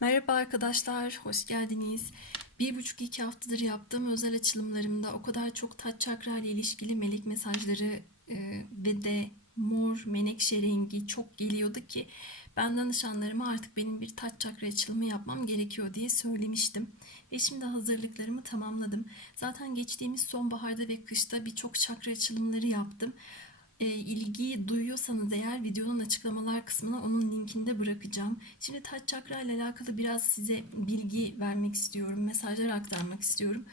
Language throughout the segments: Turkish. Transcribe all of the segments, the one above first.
Merhaba arkadaşlar, hoş geldiniz. Bir buçuk iki haftadır yaptığım özel açılımlarımda o kadar çok taç çakra ile ilişkili melek mesajları e, ve de mor menekşe rengi çok geliyordu ki ben danışanlarıma artık benim bir taç çakra açılımı yapmam gerekiyor diye söylemiştim. Ve şimdi hazırlıklarımı tamamladım. Zaten geçtiğimiz sonbaharda ve kışta birçok çakra açılımları yaptım e, ilgi duyuyorsanız eğer videonun açıklamalar kısmına onun linkini de bırakacağım. Şimdi taç çakra ile alakalı biraz size bilgi vermek istiyorum, mesajlar aktarmak istiyorum.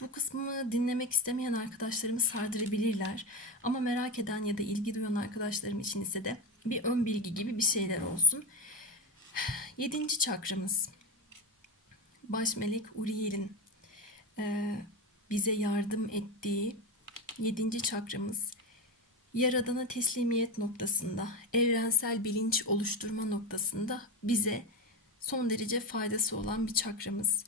Bu kısmı dinlemek istemeyen arkadaşlarımı sardırabilirler. Ama merak eden ya da ilgi duyan arkadaşlarım için ise de bir ön bilgi gibi bir şeyler olsun. Yedinci çakramız. Baş melek Uriel'in e, bize yardım ettiği yedinci çakramız Yaradana teslimiyet noktasında, evrensel bilinç oluşturma noktasında bize son derece faydası olan bir çakramız.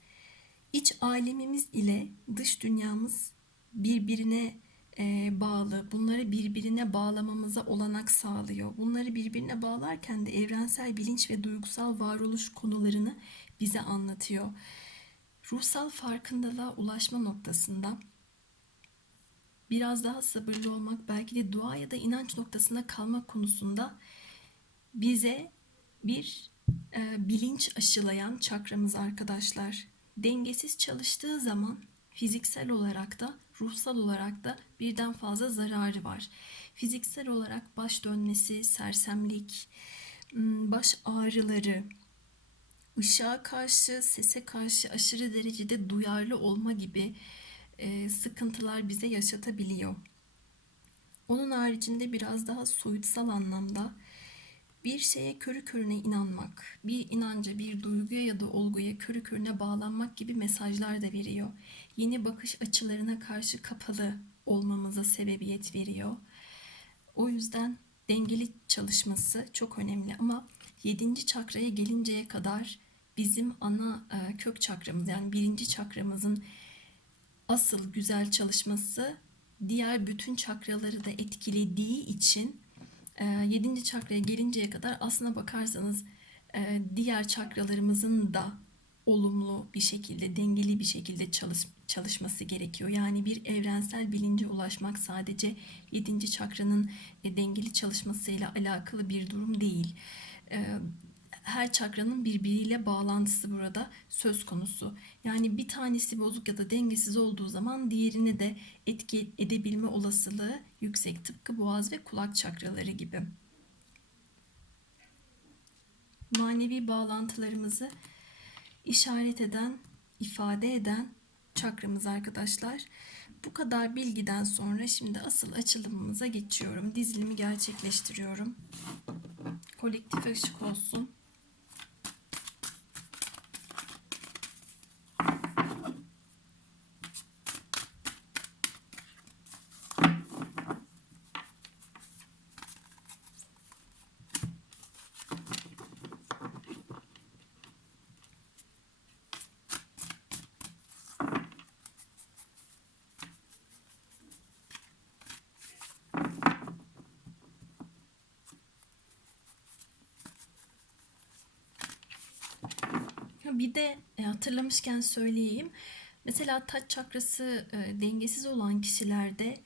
İç alemimiz ile dış dünyamız birbirine e, bağlı. Bunları birbirine bağlamamıza olanak sağlıyor. Bunları birbirine bağlarken de evrensel bilinç ve duygusal varoluş konularını bize anlatıyor. Ruhsal farkındalığa ulaşma noktasında biraz daha sabırlı olmak, belki de dua ya da inanç noktasında kalmak konusunda bize bir e, bilinç aşılayan çakramız arkadaşlar. Dengesiz çalıştığı zaman fiziksel olarak da ruhsal olarak da birden fazla zararı var. Fiziksel olarak baş dönmesi, sersemlik, baş ağrıları, ışığa karşı, sese karşı aşırı derecede duyarlı olma gibi e, sıkıntılar bize yaşatabiliyor. Onun haricinde biraz daha soyutsal anlamda bir şeye körü körüne inanmak, bir inanca, bir duyguya ya da olguya körü körüne bağlanmak gibi mesajlar da veriyor. Yeni bakış açılarına karşı kapalı olmamıza sebebiyet veriyor. O yüzden dengeli çalışması çok önemli ama 7. çakraya gelinceye kadar bizim ana e, kök çakramız yani birinci çakramızın asıl güzel çalışması diğer bütün çakraları da etkilediği için 7. E, çakraya gelinceye kadar aslına bakarsanız e, diğer çakralarımızın da olumlu bir şekilde, dengeli bir şekilde çalış, çalışması gerekiyor. Yani bir evrensel bilince ulaşmak sadece 7. çakranın e, dengeli çalışmasıyla alakalı bir durum değil her çakranın birbiriyle bağlantısı burada söz konusu. Yani bir tanesi bozuk ya da dengesiz olduğu zaman diğerine de etki edebilme olasılığı yüksek. Tıpkı boğaz ve kulak çakraları gibi. Manevi bağlantılarımızı işaret eden, ifade eden çakramız arkadaşlar. Bu kadar bilgiden sonra şimdi asıl açılımımıza geçiyorum. Dizilimi gerçekleştiriyorum. Kolektif ışık olsun. Bir de e, hatırlamışken söyleyeyim. Mesela taç çakrası e, dengesiz olan kişilerde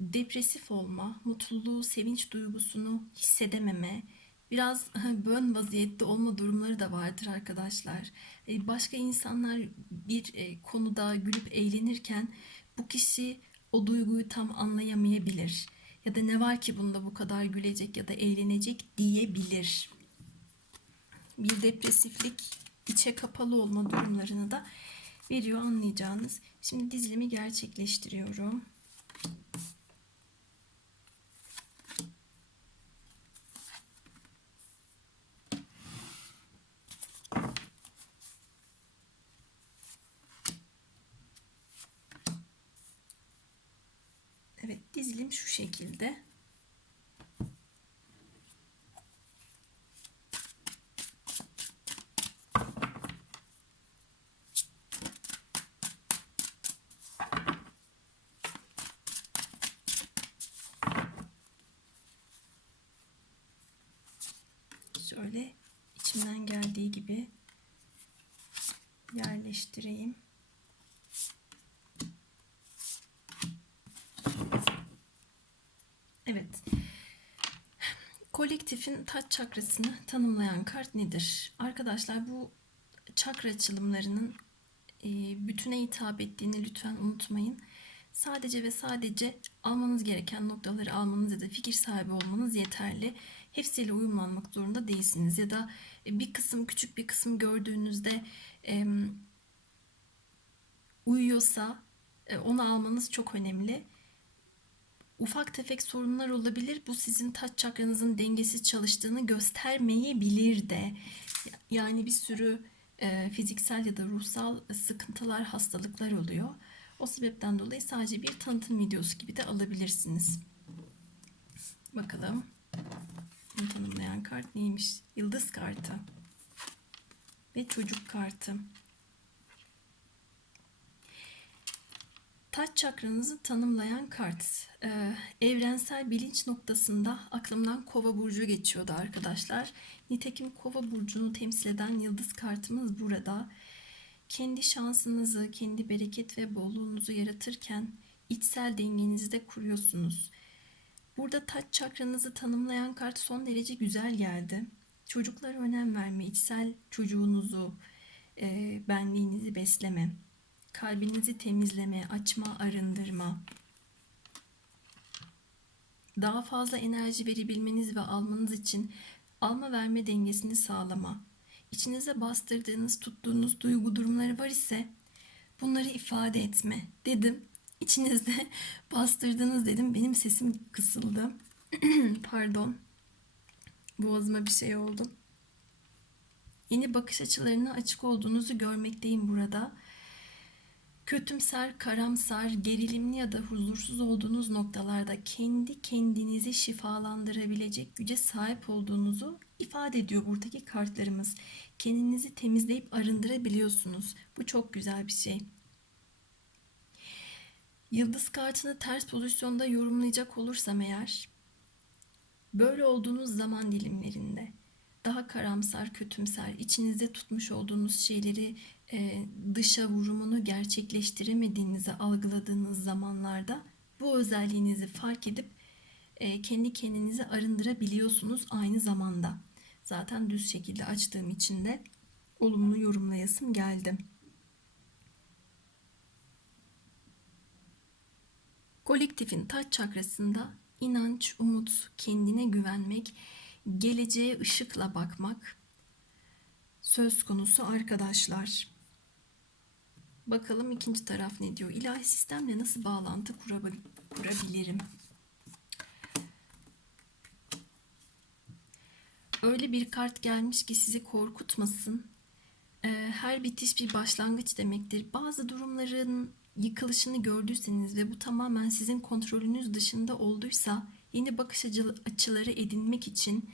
depresif olma, mutluluğu, sevinç duygusunu hissedememe, biraz bön vaziyette olma durumları da vardır arkadaşlar. E, başka insanlar bir konuda gülüp eğlenirken bu kişi o duyguyu tam anlayamayabilir. Ya da ne var ki bunda bu kadar gülecek ya da eğlenecek diyebilir. Bir depresiflik içe kapalı olma durumlarını da veriyor anlayacağınız. Şimdi dizilimi gerçekleştiriyorum. Evet dizilim şu şekilde. şöyle içimden geldiği gibi yerleştireyim. Evet. Kolektifin taç çakrasını tanımlayan kart nedir? Arkadaşlar bu çakra açılımlarının e, bütüne hitap ettiğini lütfen unutmayın. Sadece ve sadece almanız gereken noktaları almanız ya da fikir sahibi olmanız yeterli. Hepsiyle uyumlanmak zorunda değilsiniz. Ya da bir kısım küçük bir kısım gördüğünüzde e, uyuyorsa e, onu almanız çok önemli. Ufak tefek sorunlar olabilir. Bu sizin taç çakranızın dengesiz çalıştığını göstermeyebilir de. Yani bir sürü e, fiziksel ya da ruhsal sıkıntılar, hastalıklar oluyor. O sebepten dolayı sadece bir tanıtım videosu gibi de alabilirsiniz. Bakalım. Bunu tanımlayan kart neymiş? Yıldız kartı. Ve çocuk kartı. Taç çakranızı tanımlayan kart. Ee, evrensel bilinç noktasında aklımdan kova burcu geçiyordu arkadaşlar. Nitekim kova burcunu temsil eden yıldız kartımız burada. Kendi şansınızı, kendi bereket ve bolluğunuzu yaratırken içsel dengenizi de kuruyorsunuz. Burada taç çakranızı tanımlayan kart son derece güzel geldi. Çocuklara önem verme, içsel çocuğunuzu, e, benliğinizi besleme kalbinizi temizleme, açma, arındırma, daha fazla enerji verebilmeniz ve almanız için alma verme dengesini sağlama, içinize bastırdığınız, tuttuğunuz duygu durumları var ise bunları ifade etme dedim. İçinizde bastırdınız dedim. Benim sesim kısıldı. Pardon. Boğazıma bir şey oldu. Yeni bakış açılarına açık olduğunuzu görmekteyim burada kötümser, karamsar, gerilimli ya da huzursuz olduğunuz noktalarda kendi kendinizi şifalandırabilecek güce sahip olduğunuzu ifade ediyor buradaki kartlarımız. Kendinizi temizleyip arındırabiliyorsunuz. Bu çok güzel bir şey. Yıldız kartını ters pozisyonda yorumlayacak olursam eğer, böyle olduğunuz zaman dilimlerinde daha karamsar, kötümser, içinizde tutmuş olduğunuz şeyleri dışa vurumunu gerçekleştiremediğinizi algıladığınız zamanlarda bu özelliğinizi fark edip e, kendi kendinizi arındırabiliyorsunuz aynı zamanda. Zaten düz şekilde açtığım için de olumlu yorumlayasım geldi. Kolektifin taç çakrasında inanç, umut, kendine güvenmek, geleceğe ışıkla bakmak söz konusu arkadaşlar. Bakalım ikinci taraf ne diyor? İlahi sistemle nasıl bağlantı kurabilirim? Öyle bir kart gelmiş ki sizi korkutmasın. Ee, her bitiş bir başlangıç demektir. Bazı durumların yıkılışını gördüyseniz ve bu tamamen sizin kontrolünüz dışında olduysa yeni bakış açıları edinmek için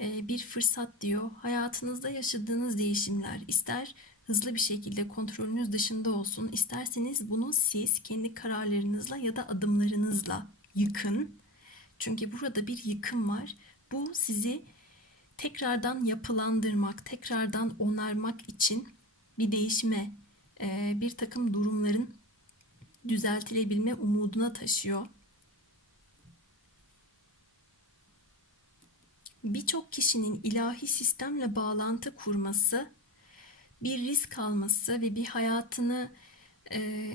e, bir fırsat diyor. Hayatınızda yaşadığınız değişimler ister hızlı bir şekilde kontrolünüz dışında olsun. İsterseniz bunu siz kendi kararlarınızla ya da adımlarınızla yıkın. Çünkü burada bir yıkım var. Bu sizi tekrardan yapılandırmak, tekrardan onarmak için bir değişime, e, bir takım durumların düzeltilebilme umuduna taşıyor. Birçok kişinin ilahi sistemle bağlantı kurması bir risk alması ve bir hayatını e,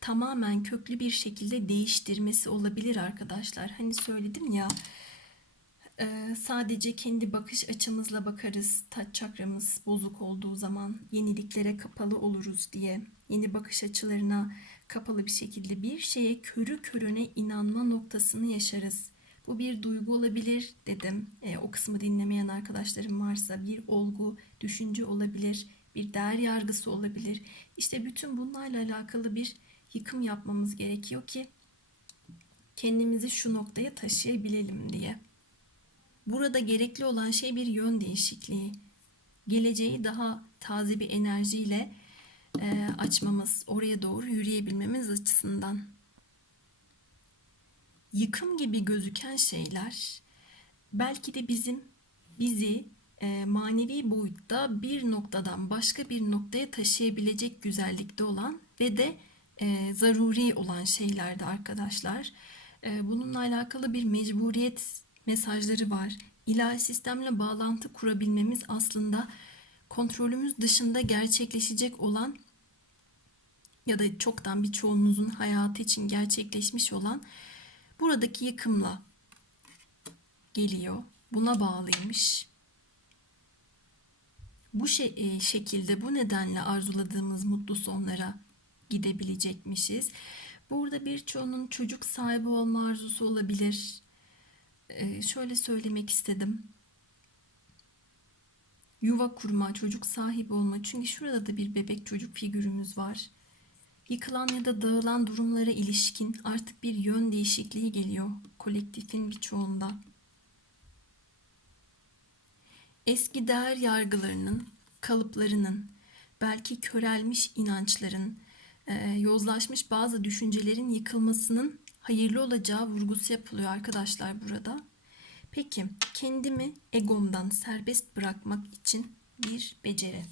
tamamen köklü bir şekilde değiştirmesi olabilir arkadaşlar. Hani söyledim ya e, sadece kendi bakış açımızla bakarız. Taç çakramız bozuk olduğu zaman yeniliklere kapalı oluruz diye. Yeni bakış açılarına kapalı bir şekilde bir şeye körü körüne inanma noktasını yaşarız. Bu bir duygu olabilir dedim. E, o kısmı dinlemeyen arkadaşlarım varsa bir olgu, düşünce olabilir bir değer yargısı olabilir. İşte bütün bunlarla alakalı bir yıkım yapmamız gerekiyor ki kendimizi şu noktaya taşıyabilelim diye. Burada gerekli olan şey bir yön değişikliği. Geleceği daha taze bir enerjiyle e, açmamız, oraya doğru yürüyebilmemiz açısından. Yıkım gibi gözüken şeyler belki de bizim bizi manevi boyutta bir noktadan başka bir noktaya taşıyabilecek güzellikte olan ve de e, zaruri olan şeylerdi arkadaşlar. E, bununla alakalı bir mecburiyet mesajları var. İlahi sistemle bağlantı kurabilmemiz aslında kontrolümüz dışında gerçekleşecek olan ya da çoktan birçoğunuzun hayatı için gerçekleşmiş olan buradaki yıkımla geliyor. Buna bağlıymış. Bu şey, e, şekilde bu nedenle arzuladığımız mutlu sonlara gidebilecekmişiz. Burada birçoğunun çocuk sahibi olma arzusu olabilir. E, şöyle söylemek istedim. Yuva kurma, çocuk sahibi olma. Çünkü şurada da bir bebek çocuk figürümüz var. Yıkılan ya da dağılan durumlara ilişkin artık bir yön değişikliği geliyor kolektifin birçoğunda. Eski değer yargılarının, kalıplarının, belki körelmiş inançların, e, yozlaşmış bazı düşüncelerin yıkılmasının hayırlı olacağı vurgusu yapılıyor arkadaşlar burada. Peki kendimi egomdan serbest bırakmak için bir beceri.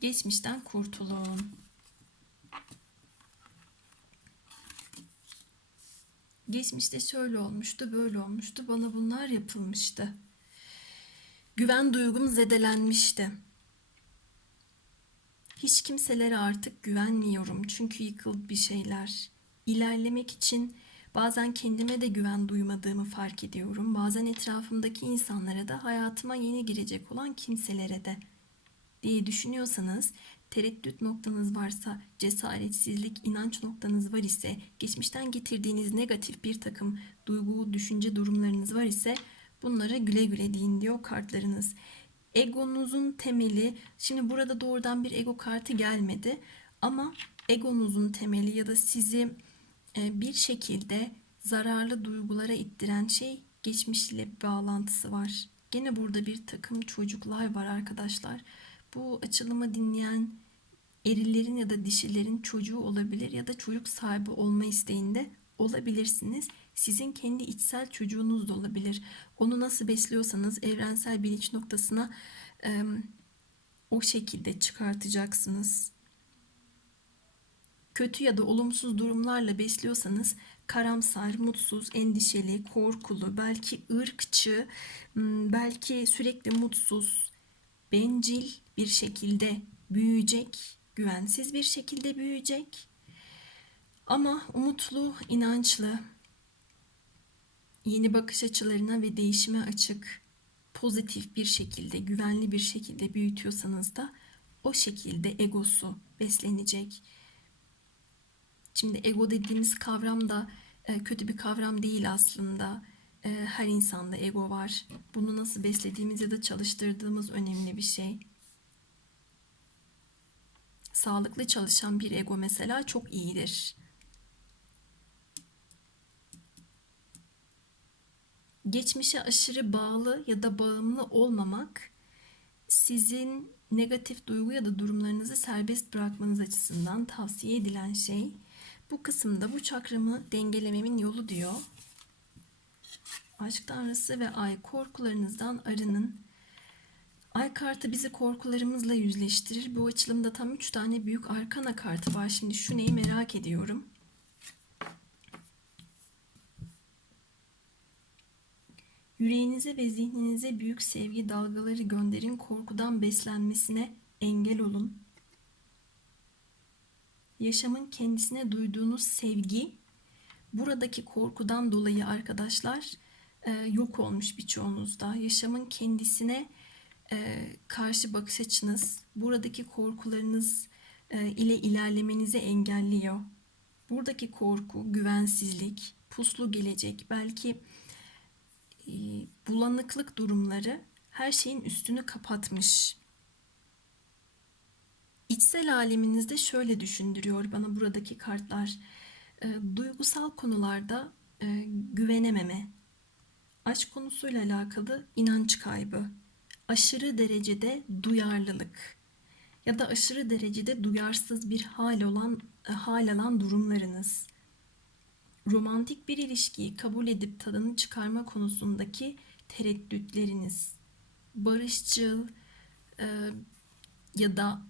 Geçmişten kurtulun. Geçmişte şöyle olmuştu, böyle olmuştu, bana bunlar yapılmıştı. Güven duygum zedelenmişti. Hiç kimselere artık güvenmiyorum çünkü yıkıldı bir şeyler. İlerlemek için bazen kendime de güven duymadığımı fark ediyorum. Bazen etrafımdaki insanlara da hayatıma yeni girecek olan kimselere de diye düşünüyorsanız tereddüt noktanız varsa, cesaretsizlik, inanç noktanız var ise, geçmişten getirdiğiniz negatif bir takım duygu, düşünce durumlarınız var ise bunlara güle güle deyin diyor kartlarınız. Egonuzun temeli, şimdi burada doğrudan bir ego kartı gelmedi ama egonuzun temeli ya da sizi e, bir şekilde zararlı duygulara ittiren şey geçmişle bir bağlantısı var. Gene burada bir takım çocuklar var arkadaşlar. Bu açılımı dinleyen erillerin ya da dişilerin çocuğu olabilir ya da çocuk sahibi olma isteğinde olabilirsiniz. Sizin kendi içsel çocuğunuz da olabilir. Onu nasıl besliyorsanız evrensel bilinç noktasına e, o şekilde çıkartacaksınız. Kötü ya da olumsuz durumlarla besliyorsanız karamsar, mutsuz, endişeli, korkulu, belki ırkçı, belki sürekli mutsuz, bencil bir şekilde büyüyecek, güvensiz bir şekilde büyüyecek. Ama umutlu, inançlı, yeni bakış açılarına ve değişime açık, pozitif bir şekilde, güvenli bir şekilde büyütüyorsanız da o şekilde egosu beslenecek. Şimdi ego dediğimiz kavram da e, kötü bir kavram değil aslında. E, her insanda ego var. Bunu nasıl beslediğimiz ya da çalıştırdığımız önemli bir şey. Sağlıklı çalışan bir ego mesela çok iyidir. Geçmişe aşırı bağlı ya da bağımlı olmamak sizin negatif duygu ya da durumlarınızı serbest bırakmanız açısından tavsiye edilen şey. Bu kısımda bu çakramı dengelememin yolu diyor. Aşk tanrısı ve ay korkularınızdan arının. Ay kartı bizi korkularımızla yüzleştirir. Bu açılımda tam 3 tane büyük arkana kartı var. Şimdi şu neyi merak ediyorum. Yüreğinize ve zihninize büyük sevgi dalgaları gönderin, korkudan beslenmesine engel olun. Yaşamın kendisine duyduğunuz sevgi buradaki korkudan dolayı arkadaşlar e, yok olmuş birçoğunuzda. Yaşamın kendisine e, karşı bakış açınız, buradaki korkularınız e, ile ilerlemenizi engelliyor. Buradaki korku, güvensizlik, puslu gelecek, belki bulanıklık durumları her şeyin üstünü kapatmış. İçsel aleminizde şöyle düşündürüyor bana buradaki kartlar. E, duygusal konularda e, güvenememe, aşk konusuyla alakalı inanç kaybı, aşırı derecede duyarlılık ya da aşırı derecede duyarsız bir hal olan hal alan durumlarınız romantik bir ilişkiyi kabul edip tadını çıkarma konusundaki tereddütleriniz, barışçıl e, ya da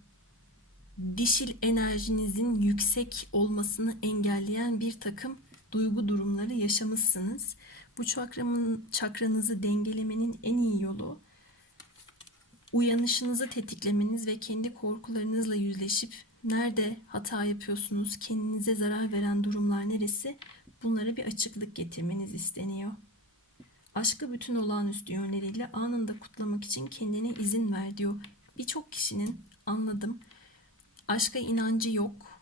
dişil enerjinizin yüksek olmasını engelleyen bir takım duygu durumları yaşamışsınız. Bu çakramın, çakranızı dengelemenin en iyi yolu uyanışınızı tetiklemeniz ve kendi korkularınızla yüzleşip nerede hata yapıyorsunuz, kendinize zarar veren durumlar neresi bunlara bir açıklık getirmeniz isteniyor. Aşkı bütün olağanüstü yönleriyle anında kutlamak için kendine izin ver diyor. Birçok kişinin anladım aşka inancı yok.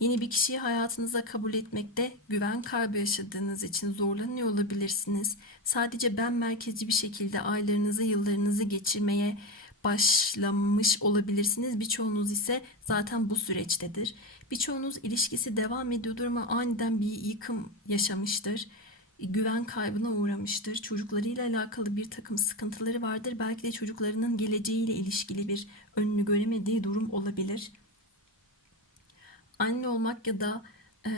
Yeni bir kişiyi hayatınıza kabul etmekte güven kaybı yaşadığınız için zorlanıyor olabilirsiniz. Sadece ben merkezci bir şekilde aylarınızı, yıllarınızı geçirmeye başlamış olabilirsiniz. Birçoğunuz ise zaten bu süreçtedir. Birçoğunuz ilişkisi devam ediyordur ama aniden bir yıkım yaşamıştır. Güven kaybına uğramıştır. Çocuklarıyla alakalı bir takım sıkıntıları vardır. Belki de çocuklarının geleceğiyle ilişkili bir önünü göremediği durum olabilir anne olmak ya da e,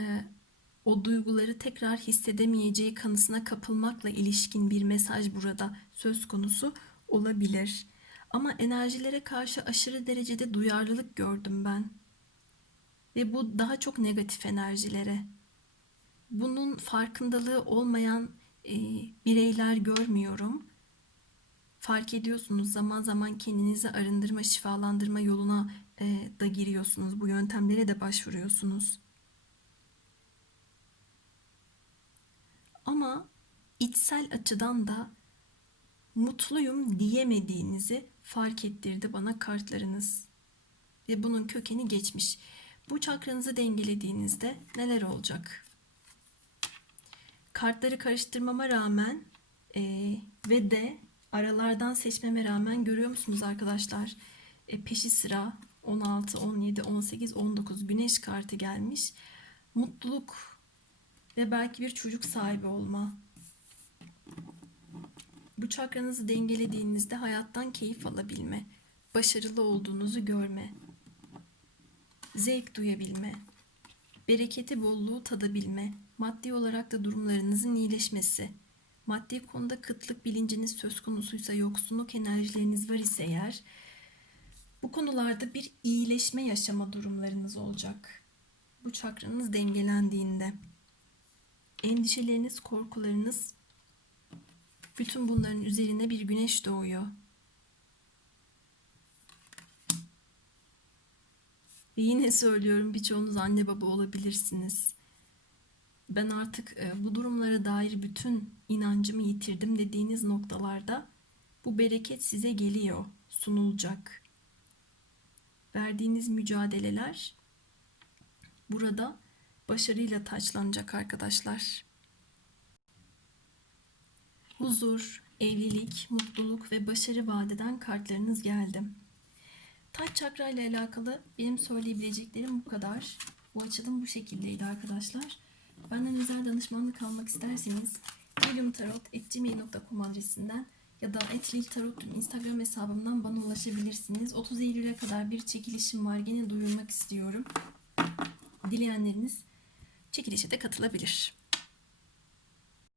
o duyguları tekrar hissedemeyeceği kanısına kapılmakla ilişkin bir mesaj burada söz konusu olabilir. Ama enerjilere karşı aşırı derecede duyarlılık gördüm ben. Ve bu daha çok negatif enerjilere. Bunun farkındalığı olmayan e, bireyler görmüyorum. Fark ediyorsunuz zaman zaman kendinizi arındırma, şifalandırma yoluna e, da giriyorsunuz. Bu yöntemlere de başvuruyorsunuz. Ama içsel açıdan da mutluyum diyemediğinizi fark ettirdi bana kartlarınız. Ve bunun kökeni geçmiş. Bu çakranızı dengelediğinizde neler olacak? Kartları karıştırmama rağmen e, ve de aralardan seçmeme rağmen görüyor musunuz arkadaşlar? E, peşi sıra 16, 17, 18, 19 güneş kartı gelmiş. Mutluluk ve belki bir çocuk sahibi olma. Bu çakranızı dengelediğinizde hayattan keyif alabilme, başarılı olduğunuzu görme, zevk duyabilme, bereketi bolluğu tadabilme, maddi olarak da durumlarınızın iyileşmesi, maddi konuda kıtlık bilinciniz söz konusuysa yoksunluk enerjileriniz var ise eğer bu konularda bir iyileşme yaşama durumlarınız olacak. Bu çakranız dengelendiğinde. Endişeleriniz, korkularınız bütün bunların üzerine bir güneş doğuyor. Ve yine söylüyorum birçoğunuz anne baba olabilirsiniz. Ben artık e, bu durumlara dair bütün inancımı yitirdim dediğiniz noktalarda bu bereket size geliyor, sunulacak verdiğiniz mücadeleler burada başarıyla taçlanacak arkadaşlar. Huzur, evlilik, mutluluk ve başarı vadeden kartlarınız geldi. Taç çakra ile alakalı benim söyleyebileceklerim bu kadar. Bu açılım bu şekildeydi arkadaşlar. Benden özel danışmanlık almak isterseniz gmail.com adresinden ya da etlil tarot Instagram hesabımdan bana ulaşabilirsiniz. 30 Eylül'e kadar bir çekilişim var. Gene duyurmak istiyorum. Dileyenleriniz çekilişe de katılabilir.